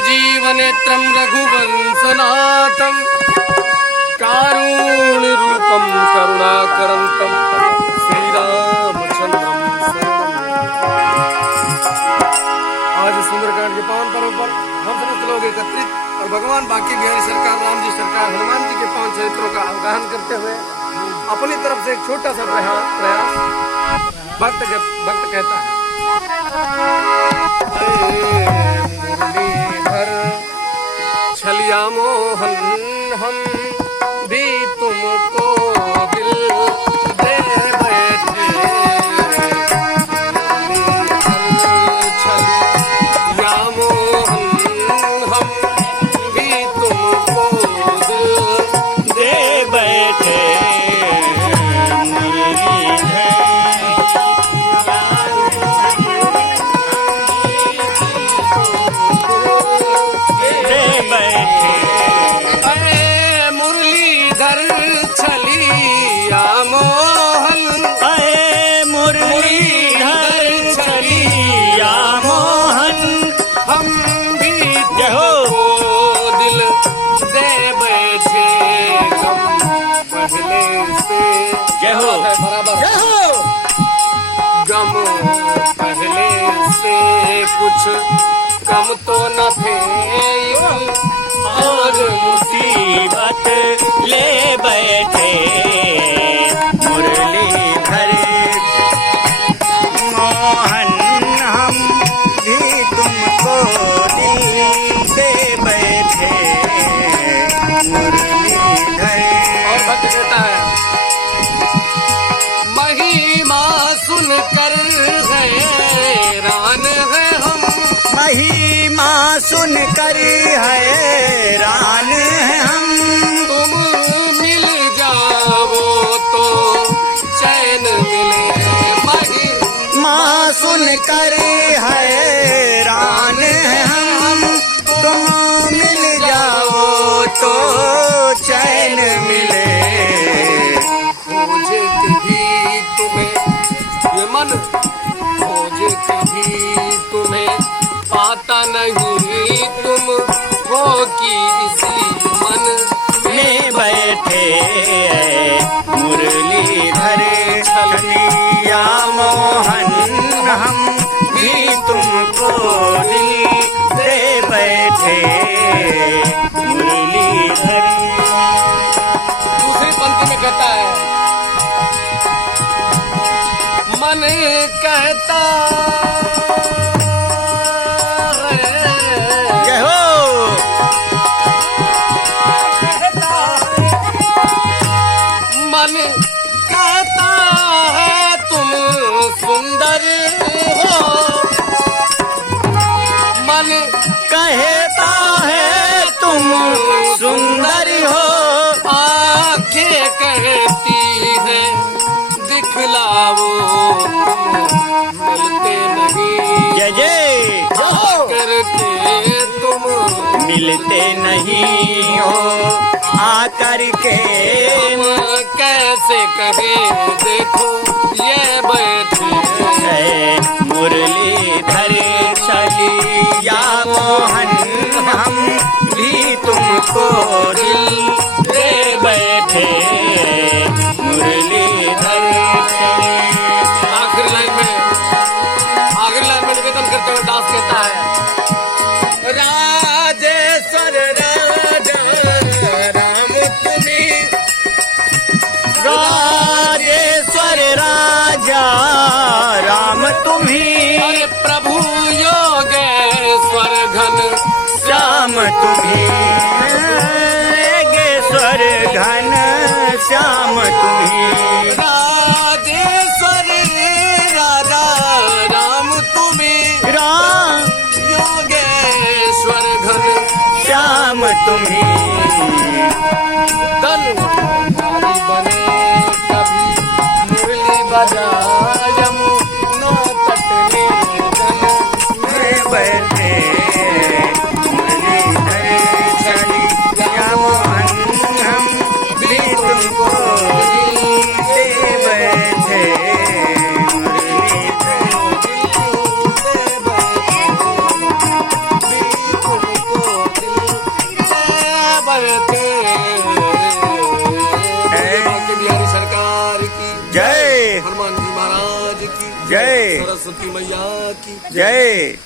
राजीवनेत्रं रघुवंशनाथं कारुण्यरूपं करुणाकरन्तं श्रीरामचंद्रं आज सुंदरकांड के पावन पर्व पर हम समस्त लोग एकत्रित और भगवान बाकी बिहारी सरकार, राम जी सरकार, हनुमान जी के 5 चरित्रों का अवगाहन करते हुए अपनी तरफ से एक छोटा सा प्रयास भक्त कहता है। मुरलीधर छलिया मोहन हम भी तुमको दिल दे बैठे। छलिया मोहन हम भी तुमको दिल दे बैठे। गम पहले से कुछ कम तो न थे और मुसीबत ले बैठे। मुरलीधर मोहन हम भी तुमको दिल दे बैठे। मुरलीधर और भक्त कहता है महिमा सुनकर हैरान है हम। महिमा सुनकर हैरान है हम। तुम मिल जाओ तो चैन मिले। महिमा सुनकर हैरान है हम। तुम मिल जाओ तो चैन मिले। खोजे भी तुम्हें ये मन, खोजे भी तुम्हें पाता नहीं। तुम हो कि इसी मन में बैठे। मुरलीधर छलिया मोहन हम भी तुमको दिल दे बैठे। मुरलीधर दूसरी पंक्ति में कहता है मन कहता मन कहता है तुम सुंदर हो। मन कहता है तुम सुंदर हो। आंखें कहती है दिखलाओ मिलते नहीं। जय जय करके तुम मिलते नहीं हो। आकर के कैसे कहे देखो ये बैठे। मुरलीधर छलिया मोहन हम भी तुमको दिल दे बैठे। मुरलीधर आखिरी लाइन में निवेदन करते हुए दास कहता है राजेश्वर राजा राम तुम्हें। राजेश्वर राजा राम तुम्हें। अरे प्रभु योगेश्वर घन श्याम तुम्हें। योगेश्वर घन श्याम तुम्हें। राजेश्वर राजा राम तुम्हें। राम योगेश्वर घन श्याम तुम्हें। दल बने कभी मुरली बजा यमुना तट में बैठे। मुरलीधर छलिया मोहन हम भी तुमको दे बैठे। मुरलीधर पर थे। बांके बिहारी सरकार की जय। हनुमान जी महाराज की जय। सरस्वती मैया की जय।